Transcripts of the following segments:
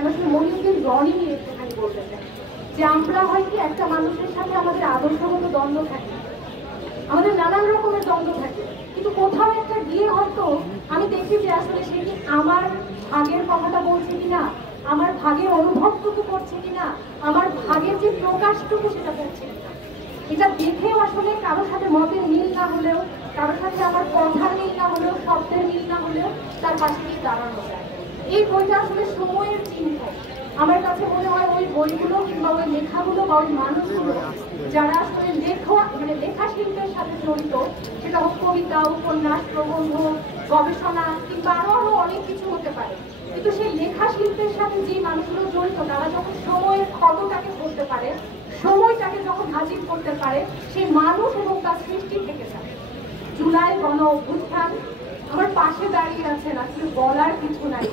আমি আসলে মহিউদ্দিন রনি নিয়ে একটুখানি বলতে চাই যে আমরা হয় কি একটা মানুষের সাথে আমাদের আদর্শগত দ্বন্দ্ব থাকে, আমাদের নানান রকমের দ্বন্দ্ব থাকে, কিন্তু কোথাও একটা গিয়ে হয়তো আমি দেখি যে আসলে সে কি আমার ভাগের কথাটা বলছে কিনা, আমার ভাগের অনুভবটুকু করছে কিনা, আমার ভাগের যে প্রকাশটুকু সেটা করছে কিনা। এটা দেখেও আসলে কারোর সাথে মতের মিল না হলেও, কারোর সাথে আমার কথার মিল না হলেও, শব্দের মিল না হলেও তার পাশে গিয়ে দাঁড়ানো যায়। এই বইটা আসলে সময়ের চিহ্ন। আমার কাছে মনে হয় ওই বইগুলো কিংবা ওই লেখাগুলো বা ওই মানুষগুলো যারা আসলে লেখা শিল্পের সাথে জড়িত, সেটা হোক কবিতা, উপন্যাস, প্রবন্ধ, গবেষণা কিংবা আরো অনেক কিছু হতে পারে, কিন্তু সেই লেখা শিল্পের সাথে যে মানুষগুলো জড়িত তারা যখন সময়ের ক্ষতটাকে ধরতে পারে, সময়টাকে যখন হাজির করতে পারে, সেই মানুষ এবং তার সৃষ্টি থেকে যায়। জুলাই গণ অভ্যুত্থান আমার পাশে দাঁড়িয়ে আছেন, আসলে বলার কিছু নাই।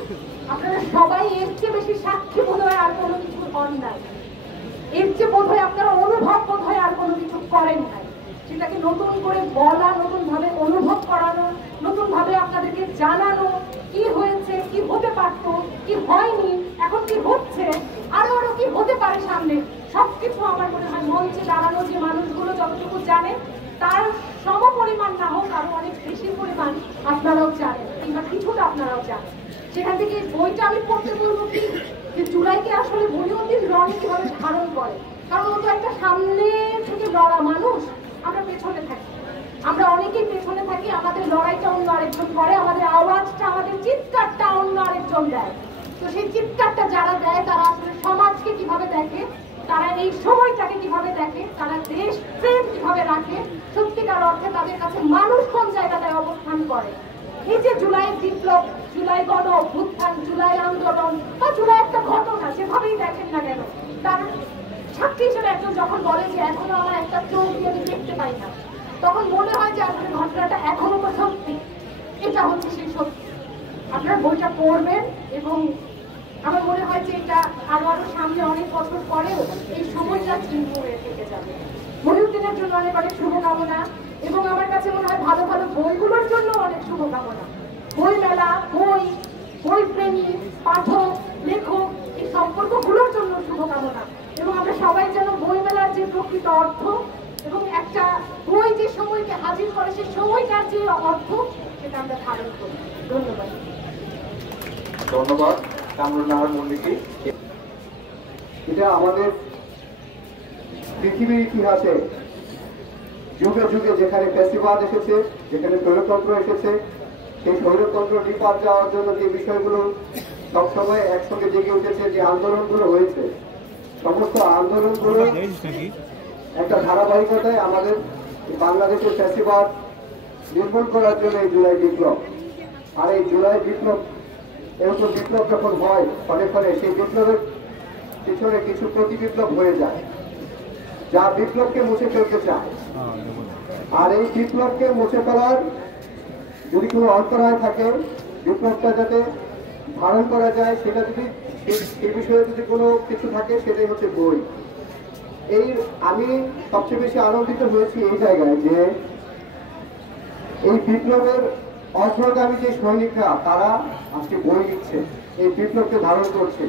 আপনারা সবাই এর চেয়ে বেশি সাক্ষী বোধ হয় আর কোনো কিছু হন নাই, এর চেয়ে বোধ হয় আপনারা অনুভব বোধ হয় আর কোনো কিছু করেন নাই। সেটাকে নতুন করে বলা, নতুন ভাবে অনুভব করানো, নতুন ভাবে আপনাদেরকে জানানো কি হয়েছে, কি হতে পারত, কি হয়নি, এখন কি হচ্ছে, আরো আরো কি হতে পারে সামনে, সবকিছু আমার মনে হয় মঞ্চে দাঁড়ানো যে মানুষগুলো যতটুকু জানে তার সমপরিমাণ না হোক আরো অনেক বেশি পরিমাণ আপনারাও জানেন, কিংবা কিছুটা আপনারাও জানেন। সেখান থেকে বইটা আমি পড়তে বলবো কি যে জুলাইকে আসলে মহিউদ্দিন রনি কিভাবে ধারণ করে, কারণ ও তো একটা সামনে থেকে লড়া মানুষ, আমরা পেছনে থাকি, আমরা অনেকেই পেছনে থাকি, আমাদের লড়াইটা অন্য আরেকজন করে, আমাদের আওয়াজটা, আমাদের চিৎকারটা অন্য আরেকজন দেয়। তো সেই চিৎকারটা যারা দেয় তারা আসলে সমাজকে কিভাবে দেখে, তারা এই সময়টাকে কিভাবে দেখে, তারা দেশ প্রেম কিভাবে রাখে, সত্যিকার অর্থে তাদের কাছে মানুষ কোন জায়গাটায় অবস্থান করে। এই যে জুলাই বিপ্লব, জুলাই গণ অভ্যুত্থান, জুলাই আন্দোলন বা জুলাই একটা ঘটনা যেভাবেই দেখেন না কেন, তার সাক্ষী হিসেবে একজন যখন বলে যে এখনো আমার একটা চোখ দিয়ে আমি দেখতে পাই না, তখন মনে হয় যে আসলে ঘটনাটা এখনো তো সত্যি। এটা হচ্ছে সেই সত্যি। আপনারা বইটা পড়বেন এবং আমার মনে হয় যে এটা আরো আরো সামনে অনেক বছর পরেও এই সময়টা চিহ্ন হয়ে থেকে যাবে। মহিউদ্দিনের জন্য অনেক অনেক শুভকামনা, এবং আমার কাছে মনে হয় ভালো ভালো বইগুলোর জন্য অনেক শুভকামনা। বই মেলা, বই প্রেমী, পাঠক, লেখক এই সম্পর্কগুলোর জন্য শুভকামনা, এবং আমরা সবাই যেন বই মেলার যে প্রকৃত অর্থ এবং একটা বই যে সময়কে হাজির করে সেই সময়টার যে অর্থ সেটা আমরা ধারণ করি। ধন্যবাদ। ধন্যবাদ কামরুন্নাহার মল্লিককে। এটা আমাদের পৃথিবীর ইতিহাসে যুগে যুগে যেখানে ফ্যাসিবাদ এসেছে, যেখানে স্বৈরতন্ত্র এসেছে, সেই স্বৈরতন্ত্র নিপাত যাওয়ার জন্য যে বিষয়গুলো সবসময় একসঙ্গে জেগে উঠেছে, যে আন্দোলনগুলো হয়েছে, সমস্ত আন্দোলনগুলো একটা ধারাবাহিকতায় আমাদের বাংলাদেশের ফ্যাসিবাদ নির্মূল করার জন্য এই জুলাই বিপ্লব। আর এই জুলাই বিপ্লব, এরকম বিপ্লব যখন হয় ফলে ফলে সেই বিপ্লবের পিছনে কিছু প্রতি বিপ্লব হয়ে যায় যা বিপ্লবকে মুছে ফেলতে চায়। আর এই বিপ্লবকে মুছে ফেলার যদি কোনো অন্তরায় থাকে, বিপ্লবটা যাতে ধারণ করা যায়, সেটা যদি এই বিষয়ে যদি কোনো কিছু থাকে, সেটাই হচ্ছে বই। আমি সবচেয়ে বেশি আনন্দিত হয়েছি এই জায়গায় যে এই বিপ্লবের অগ্রগামী যে সৈনিকরা তারা আজকে বই লিখছে, এই বিপ্লবকে ধারণ করছে।